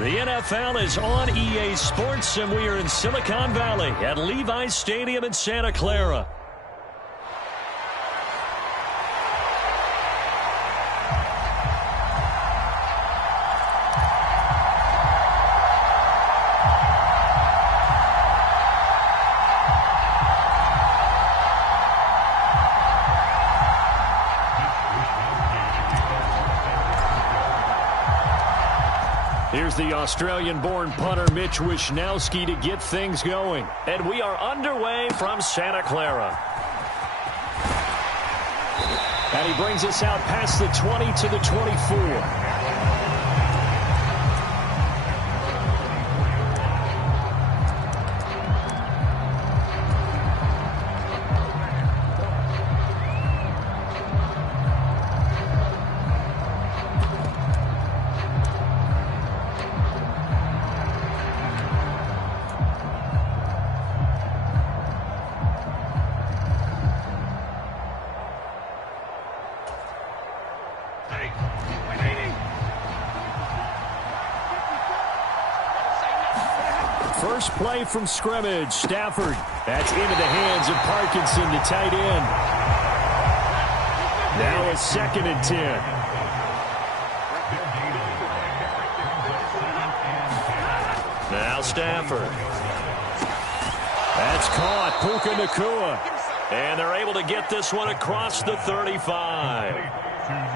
The NFL is on EA Sports, and we are in Silicon Valley at Levi's Stadium in Santa Clara. Here's the Australian-born punter Mitch Wishnowsky to get things going. And we are underway from Santa Clara. And he brings us out past the 20 to the 24. First play from scrimmage. Stafford. That's into the hands of Parkinson, the tight end. Now a 2nd and 10. Now Stafford. That's caught. Puka Nacua. And they're able to get this one across the 35.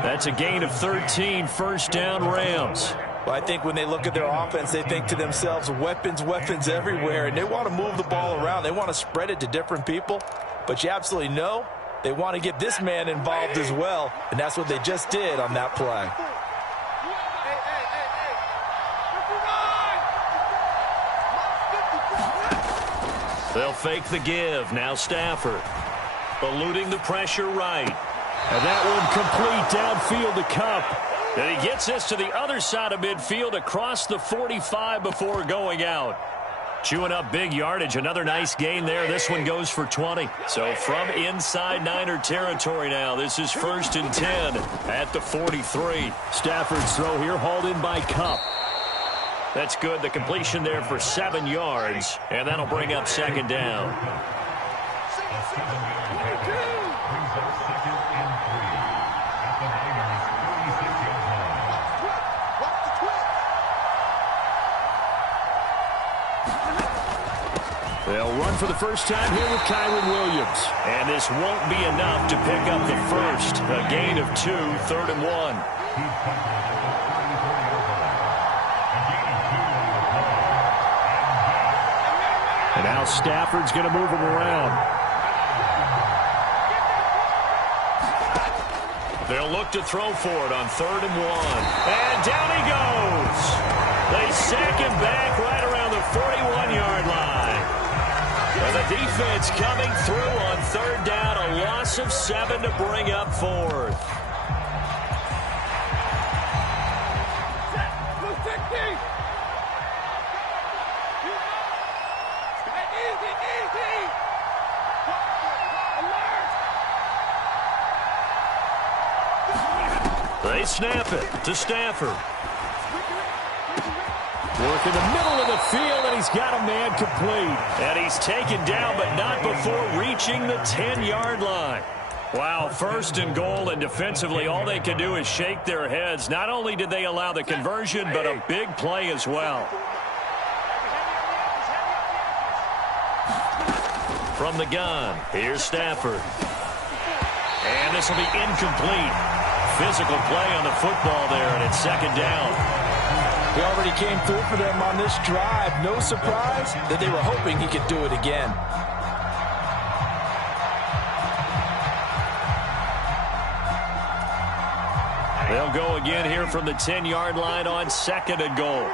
That's a gain of 13. First down, Rams. Well, I think when they look at their offense, they think to themselves, weapons, weapons everywhere, and they want to move the ball around. They want to spread it to different people, but you absolutely know they want to get this man involved as well, and that's what they just did on that play. They'll fake the give. Now Stafford. Eluding the pressure right. And that one complete downfield to Cup. And he gets this to the other side of midfield across the 45 before going out. Chewing up big yardage. Another nice gain there. This one goes for 20. So from inside Niner territory now, this is 1st and 10 at the 43. Stafford's throw here hauled in by Cup. That's good. The completion there for 7 yards. And that'll bring up 2nd down. They'll run for the first time here with Kyron Williams. And this won't be enough to pick up the first. A gain of 2, 3rd and 1. And now Stafford's going to move him around. They'll look to throw for it on 3rd and 1. And down he goes. They sack him back right around the 41-yard line. And the defense coming through on 3rd down. A loss of 7 to bring up 4th. They snap it to Stafford. Work in the middle of the field, and he's got a man complete. And he's taken down, but not before reaching the 10-yard line. Wow, 1st and goal, and defensively all they can do is shake their heads. Not only did they allow the conversion, but a big play as well. From the gun, here's Stafford. And this will be incomplete. Physical play on the football there, and it's 2nd down. He already came through for them on this drive. No surprise that they were hoping he could do it again. They'll go again here from the 10-yard line on 2nd and goal.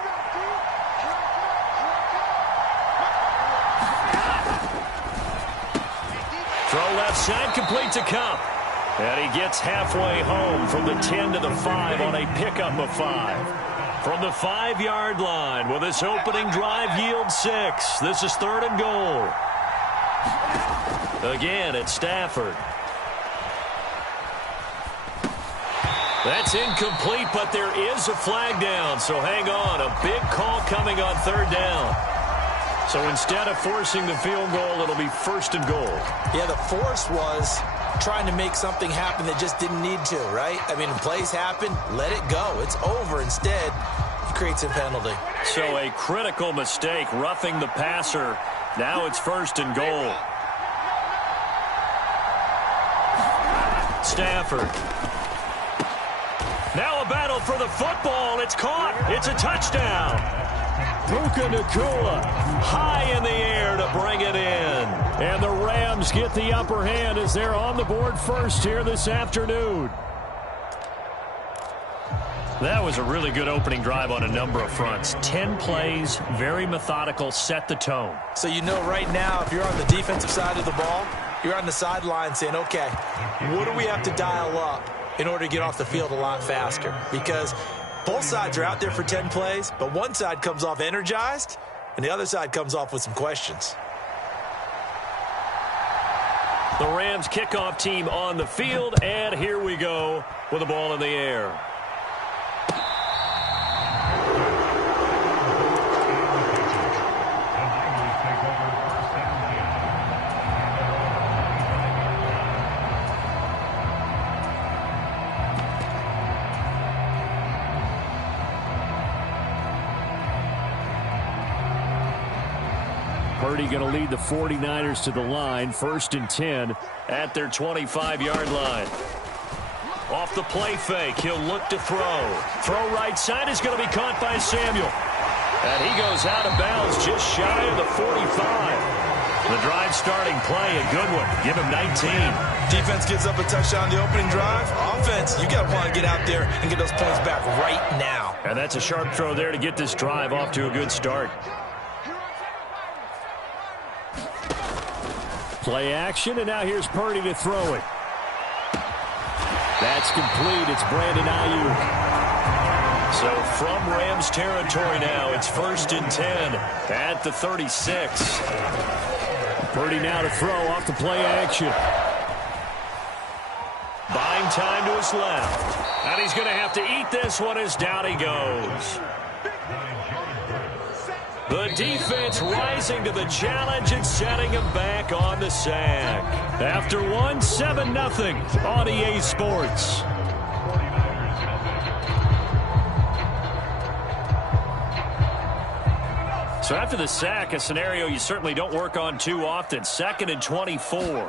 Throw left side, complete to Cup. And he gets halfway home from the 10 to the 5 on a pickup of 5. From the 5-yard line, will this opening drive yield 6? This is 3rd and goal. Again, it's Stafford. That's incomplete, but there is a flag down, so hang on. A big call coming on third down. So instead of forcing the field goal, it'll be 1st and goal. Yeah, the force was trying to make something happen that just didn't need to, right? I mean, plays happen, let it go. It's over. Instead, it creates a penalty. So a critical mistake, roughing the passer. Now it's 1st and goal. Stafford. Now a battle for the football. It's caught. It's a touchdown. Puka Nacua high in the air to bring it in. And the Rams get the upper hand as they're on the board first here this afternoon. That was a really good opening drive on a number of fronts. 10 plays, very methodical, set the tone. So you know right now, if you're on the defensive side of the ball, you're on the sideline saying, okay, what do we have to dial up in order to get off the field a lot faster? Because both sides are out there for 10 plays, but one side comes off energized, and the other side comes off with some questions. The Rams kickoff team on the field, and here we go with the ball in the air. Purdy going to lead the 49ers to the line. 1st and 10 at their 25-yard line. Off the play fake, he'll look to throw. Throw right side is going to be caught by Samuel. And he goes out of bounds just shy of the 45. The drive starting play, a good one. Give him 19. Defense gives up a touchdown on the opening drive. Offense, you got to want to get out there and get those points back right now. And that's a sharp throw there to get this drive off to a good start. Play action, and now here's Purdy to throw it. That's complete. It's Brandon Ayuk. So from Rams territory now, it's 1st and 10 at the 36. Purdy now to throw off the play action. Buying time to his left. And he's going to have to eat this one as down he goes. The defense rising to the challenge and setting him back on the sack. After one, 7-0 on EA Sports. So after the sack, a scenario you certainly don't work on too often. 2nd and 24.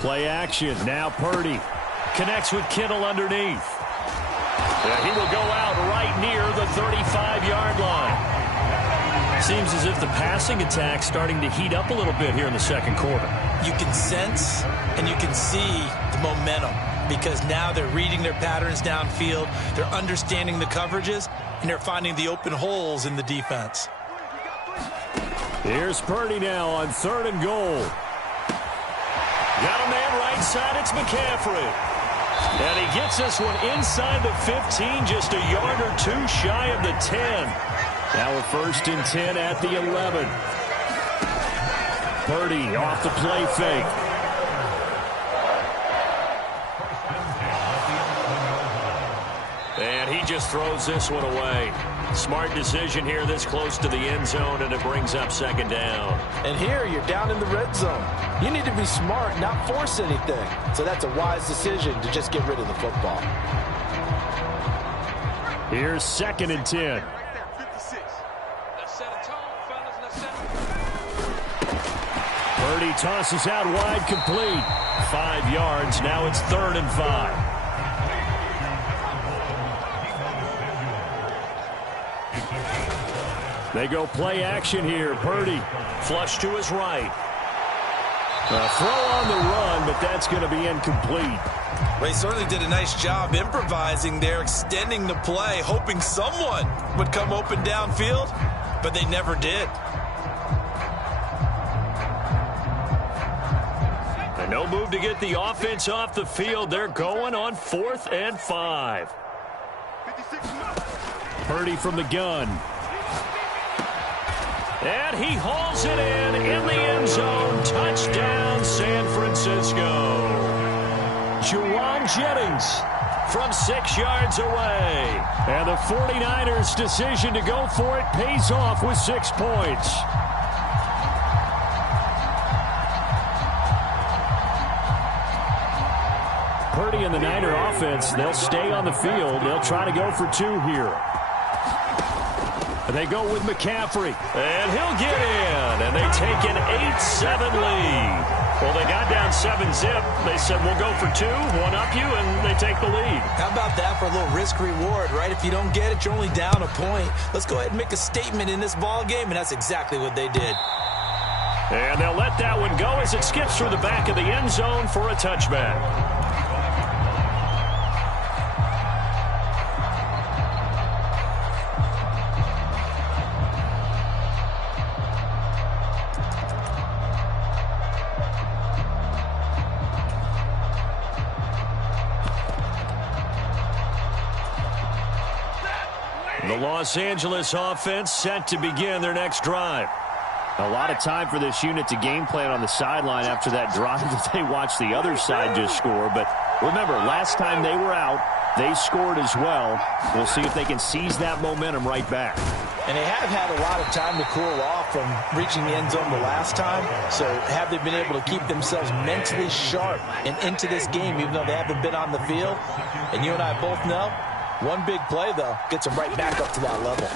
Play action. Now Purdy connects with Kittle underneath. And he will go out right near the 35-yard line. Seems as if the passing attack's starting to heat up a little bit here in the second quarter. You can sense and you can see the momentum because now they're reading their patterns downfield, they're understanding the coverages, and they're finding the open holes in the defense. Here's Purdy now on 3rd and goal. Got a man right side, it's McCaffrey. And he gets this one inside the 15, just a yard or two shy of the 10. Now we're 1st and 10 at the 11. Purdy off the play fake. And he just throws this one away. Smart decision here this close to the end zone, and it brings up 2nd down. And here you're down in the red zone. You need to be smart, not force anything. So that's a wise decision to just get rid of the football. Here's 2nd and 10. Purdy tosses out wide, complete. 5 yards. Now it's 3rd and 5. They go play action here. Purdy flush to his right. A throw on the run, but that's going to be incomplete. Well, he certainly did a nice job improvising there, extending the play, hoping someone would come open downfield, but they never did. And no move to get the offense off the field. They're going on 4th and 5. Purdy from the gun. And he hauls it in the end zone. Touchdown, San Francisco. Juwan Jennings from 6 yards away. And the 49ers' decision to go for it pays off with 6 points. Purdy and the Niner offense, they'll stay on the field. They'll try to go for 2 here. And they go with McCaffrey. And he'll get in. And they take an 8-7 lead. Well, they got down 7-zip. They said, we'll go for 2, one up you, and they take the lead. How about that for a little risk-reward, right? If you don't get it, you're only down a point. Let's go ahead and make a statement in this ball game, and that's exactly what they did. And they'll let that one go as it skips through the back of the end zone for a touchback. The Los Angeles offense set to begin their next drive. A lot of time for this unit to game plan on the sideline after that drive that they watched the other side just score. But remember, last time they were out, they scored as well. We'll see if they can seize that momentum right back. And they have had a lot of time to cool off from reaching the end zone the last time. So have they been able to keep themselves mentally sharp and into this game, even though they haven't been on the field? And you and I both know, one big play, though, gets them right back up to that level.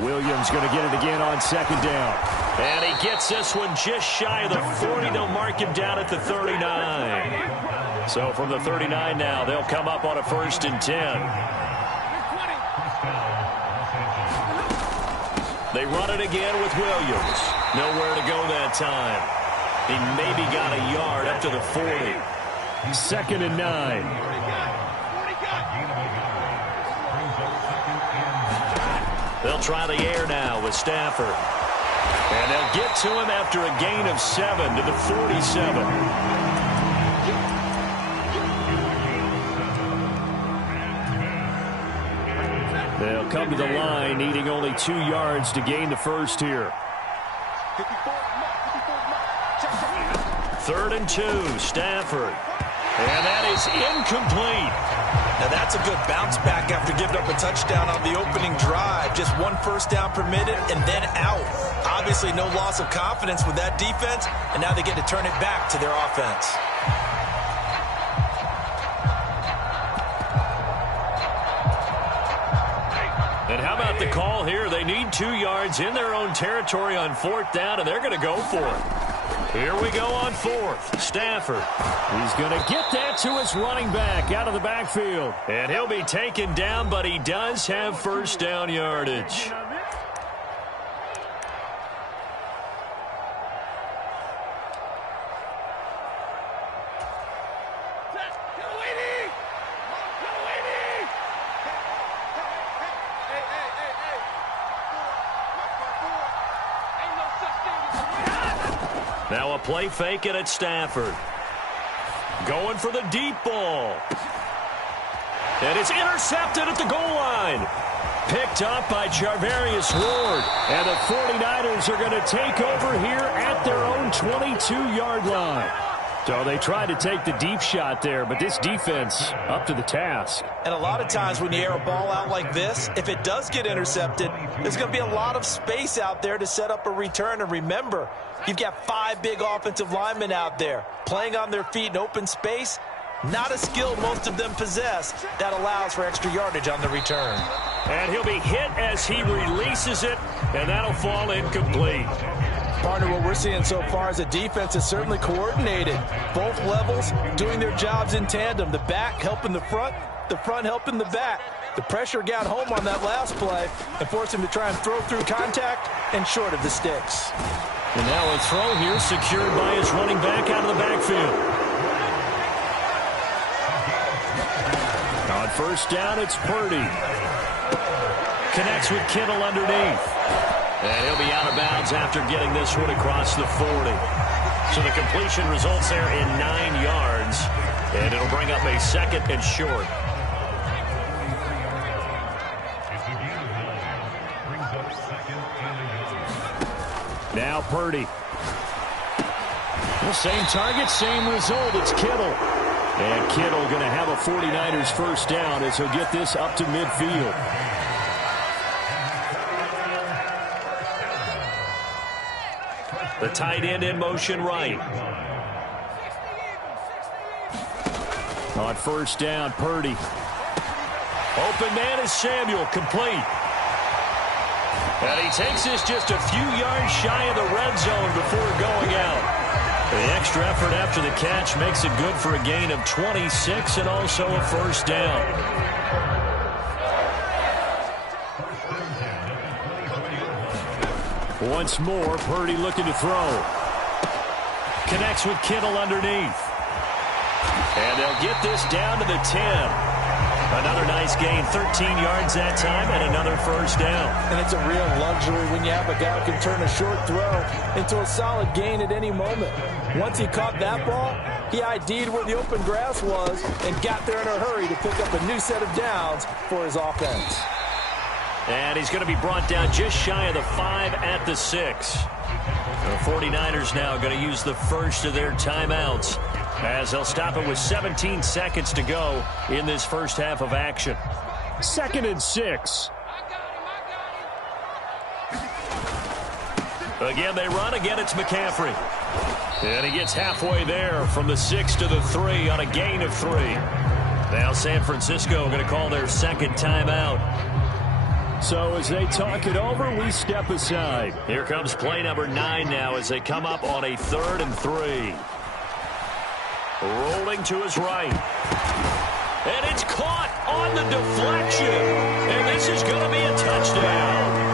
Williams going to get it again on 2nd down. And he gets this one just shy of the 40. They'll mark him down at the 39. So from the 39 now, they'll come up on a 1st and 10. They run it again with Williams. Nowhere to go that time. He maybe got a yard up to the 40. 2nd and 9. They'll try the air now with Stafford. And they'll get to him after a gain of 7 to the 47. They'll come to the line, needing only 2 yards to gain the first here. 3rd and 2, Stafford. And that is incomplete. Now that's a good bounce back after giving up a touchdown on the opening drive. Just 1 first down permitted and then out. Obviously no loss of confidence with that defense, and now they get to turn it back to their offense. And how about the call here? They need 2 yards in their own territory on 4th down, and they're going to go for it. Here we go on 4th. Stafford. He's going to get that to his running back out of the backfield. And he'll be taken down, but he does have 1st down yardage. Now a play fake it at Stafford. Going for the deep ball. And it's intercepted at the goal line. Picked up by Charvarius Ward. And the 49ers are going to take over here at their own 22-yard line. So they tried to take the deep shot there, but this defense up to the task. And a lot of times when you air a ball out like this, if it does get intercepted, there's going to be a lot of space out there to set up a return. And remember, you've got 5 big offensive linemen out there playing on their feet in open space. Not a skill most of them possess that allows for extra yardage on the return. And he'll be hit as he releases it, and that'll fall incomplete. Partner, what we're seeing so far is the defense is certainly coordinated. Both levels doing their jobs in tandem. The back helping the front helping the back. The pressure got home on that last play and forced him to try and throw through contact and short of the sticks. And now a throw here secured by his running back out of the backfield. On 1st down, it's Purdy. Connects with Kittle underneath. And he'll be out of bounds after getting this one across the 40. So the completion results there in 9 yards. And it'll bring up a 2nd and short. Now Purdy. The same target, same result. It's Kittle. And Kittle going to have a 49ers first down as he'll get this up to midfield. The tight end in motion right. On first down, Purdy. Open man is Samuel, complete. And he takes this just a few yards shy of the red zone before going out. The extra effort after the catch makes it good for a gain of 26 and also a first down. Once more, Purdy looking to throw. Connects with Kittle underneath. And they'll get this down to the 10. Another nice gain, 13 yards that time, and another first down. And it's a real luxury when you have a guy who can turn a short throw into a solid gain at any moment. Once he caught that ball, he ID'd where the open grass was and got there in a hurry to pick up a new set of downs for his offense. And he's going to be brought down just shy of the 5 at the 6. The 49ers now going to use the first of their timeouts, as they'll stop it with 17 seconds to go in this first half of action. 2nd and 6. Again, they run. Again, it's McCaffrey. And he gets halfway there from the 6 to the 3 on a gain of 3. Now San Francisco going to call their second timeout. So as they talk it over, we step aside. Here comes play number 9 now as they come up on a 3rd and 3. Rolling to his right. And it's caught on the deflection. And this is going to be a touchdown.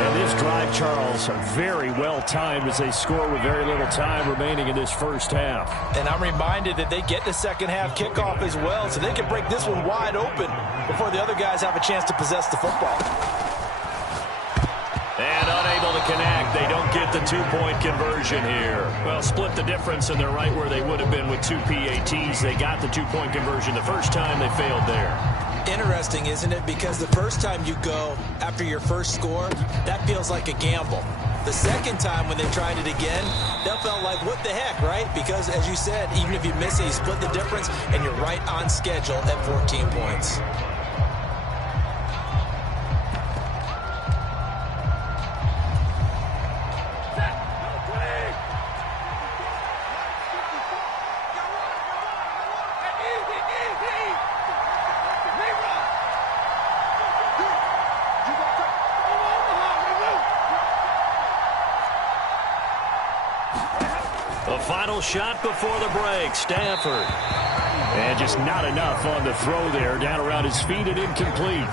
And this drive, Charles, very well timed as they score with very little time remaining in this first half. And I'm reminded that they get the second half kickoff as well, so they can break this one wide open before the other guys have a chance to possess the football. And unable to connect. They don't get the 2-point conversion here. Well, split the difference, and they're right where they would have been with 2 PATs. They got the 2-point conversion the first time. They failed there. Interesting, isn't it? Because the first time you go after your first score, that feels like a gamble. The second time when they tried it again, that felt like, what the heck, right? Because, as you said, even if you miss it, you split the difference, and you're right on schedule at 14 points. The final shot before the break, Stafford. And just not enough on the throw there, down around his feet and incomplete.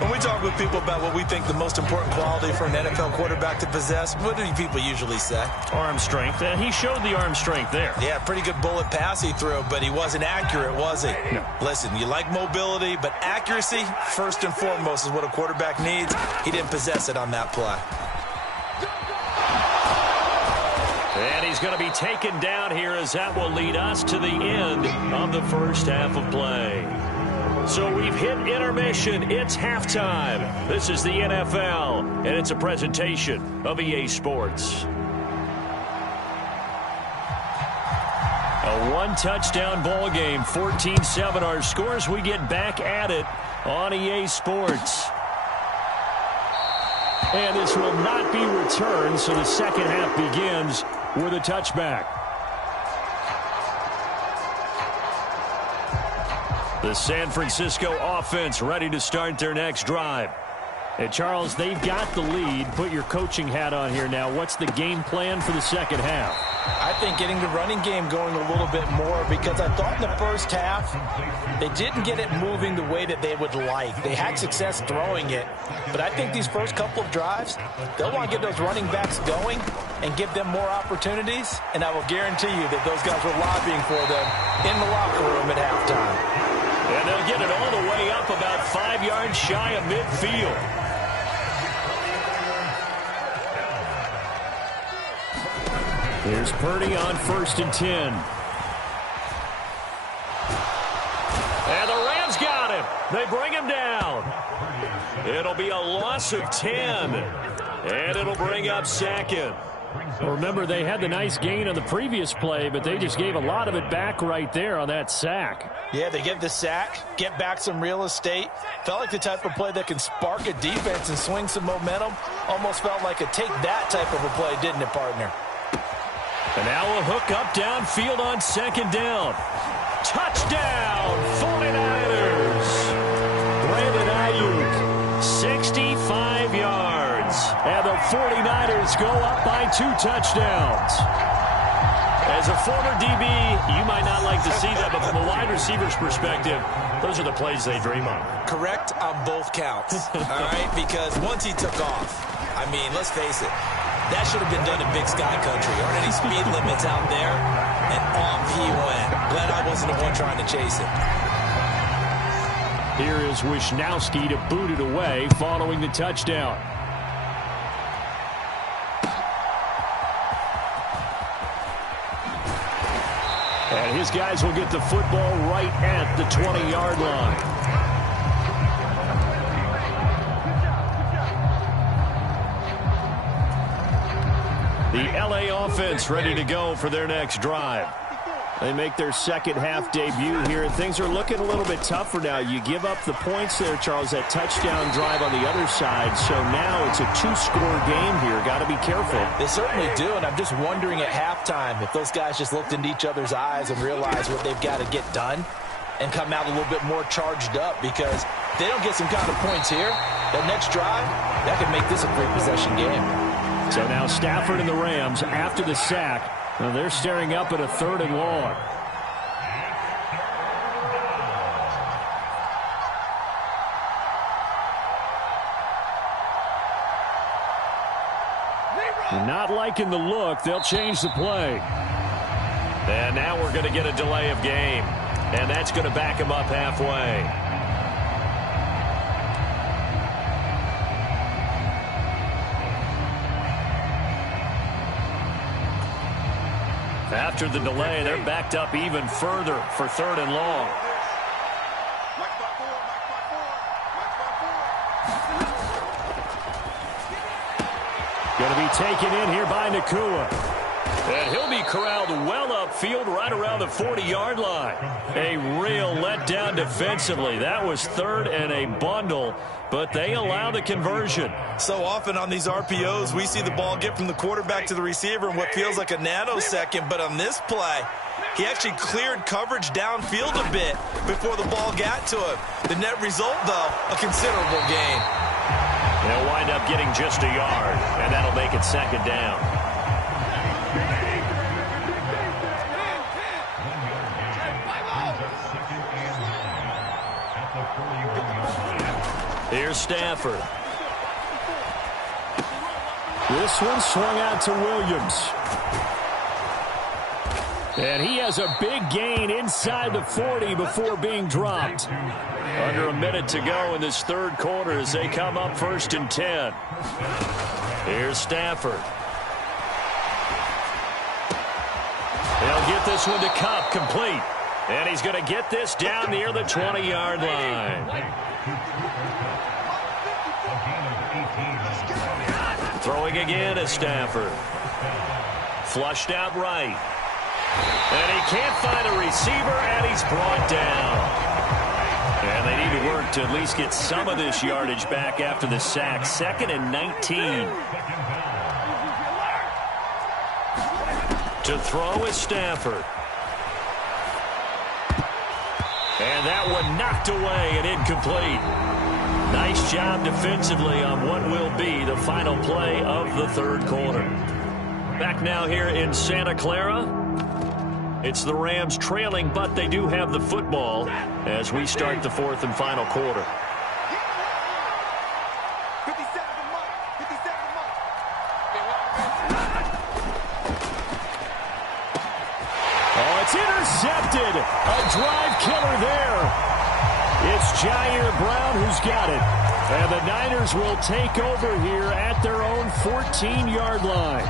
When we talk with people about what we think the most important quality for an NFL quarterback to possess, what do people usually say? Arm strength. He showed the arm strength there. Yeah, pretty good bullet pass he threw, but he wasn't accurate, was he? No. Listen, you like mobility, but accuracy, first and foremost, is what a quarterback needs. He didn't possess it on that play. And he's going to be taken down here as that will lead us to the end of the first half of play. So we've hit intermission. It's halftime. This is the NFL, and it's a presentation of EA Sports. A one-touchdown ball game, 14-7 our scores. We get back at it on EA Sports. And this will not be returned, so the second half begins with a touchback. The San Francisco offense ready to start their next drive. And Charles, they've got the lead. Put your coaching hat on here now. What's the game plan for the second half? I think getting the running game going a little bit more, because I thought in the first half they didn't get it moving the way that they would like. They had success throwing it, but I think these first couple of drives, they'll want to get those running backs going and give them more opportunities, and I will guarantee you that those guys were lobbying for them in the locker room at halftime. And they'll get it all the way up about 5 yards shy of midfield. Here's Purdy on 1st and 10. And the Rams got him. They bring him down. It'll be a loss of 10. And it'll bring up 2nd. Well, remember, they had the nice gain on the previous play, but they just gave a lot of it back right there on that sack. Yeah, they get the sack, get back some real estate. Felt like the type of play that can spark a defense and swing some momentum. Almost felt like a take-that type of a play, didn't it, partner? And now a hook up downfield on second down. Touchdown, 49ers. Brandon Ayuk, 65 yards. And the 49ers go up by 2 touchdowns. As a former DB, you might not like to see that, but from a wide receiver's perspective, those are the plays they dream of. Correct on both counts, all right? Because once he took off, I mean, let's face it, that should have been done in Big Sky Country. Aren't any speed limits out there? And off he went. Glad I wasn't the one trying to chase it. Here is Wisnowski to boot it away following the touchdown. And his guys will get the football right at the 20-yard line. The LA offense ready to go for their next drive. They make their second half debut here, and things are looking a little bit tougher now. You give up the points there, Charles, that touchdown drive on the other side. So now it's a 2-score game here. Got to be careful. They certainly do, and I'm just wondering at halftime if those guys just looked into each other's eyes and realized what they've got to get done and come out a little bit more charged up, because if they don't get some kind of points here, that next drive, that could make this a 3-possession game. So now Stafford and the Rams, after the sack, well, they're staring up at a 3rd and long. Not liking the look. They'll change the play. And now we're going to get a delay of game. And that's going to back him up halfway. After the delay, they're backed up even further for 3rd and long. Going to be taken in here by Nakua. And he'll be corralled well upfield right around the 40-yard line. A real letdown defensively. That was 3rd and a bundle, but they allow the conversion. So often on these RPOs, we see the ball get from the quarterback to the receiver in what feels like a nanosecond. But on this play, he actually cleared coverage downfield a bit before the ball got to him. The net result, though, a considerable gain. They'll wind up getting just a yard, and that'll make it 2nd down. Here's Stafford. This one swung out to Williams. And he has a big gain inside the 40 before being dropped. Under a minute to go in this 3rd quarter as they come up 1st and 10. Here's Stafford. They'll get this one to Kupp, complete. And he's going to get this down near the 20-yard line. Throwing again is Stafford. Flushed out right. And he can't find a receiver, and he's brought down. And they need to work to at least get some of this yardage back after the sack. 2nd and 19. To throw is Stafford. And that one knocked away and incomplete. Nice job defensively on what will be the final play of the 3rd quarter. Back now here in Santa Clara. It's the Rams trailing, but they do have the football as we start the 4th and final quarter. Oh, it's intercepted. A drive killer there. It's Jair Brown who's got it. And the Niners will take over here at their own 14-yard line.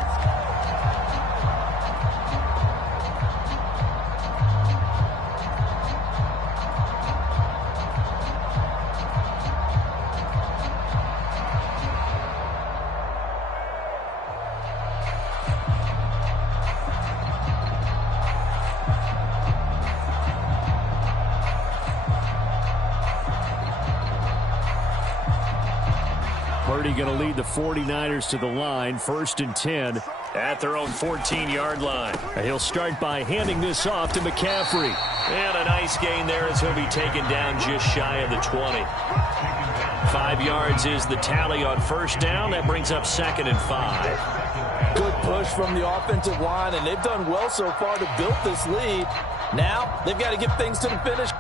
going to lead the 49ers to the line, 1st and 10 at their own 14-yard line. And he'll start by handing this off to McCaffrey. And a nice gain there as he'll be taken down just shy of the 20. 5 yards is the tally on 1st down. That brings up 2nd and 5. Good push from the offensive line, and they've done well so far to build this lead. Now they've got to get things to the finish.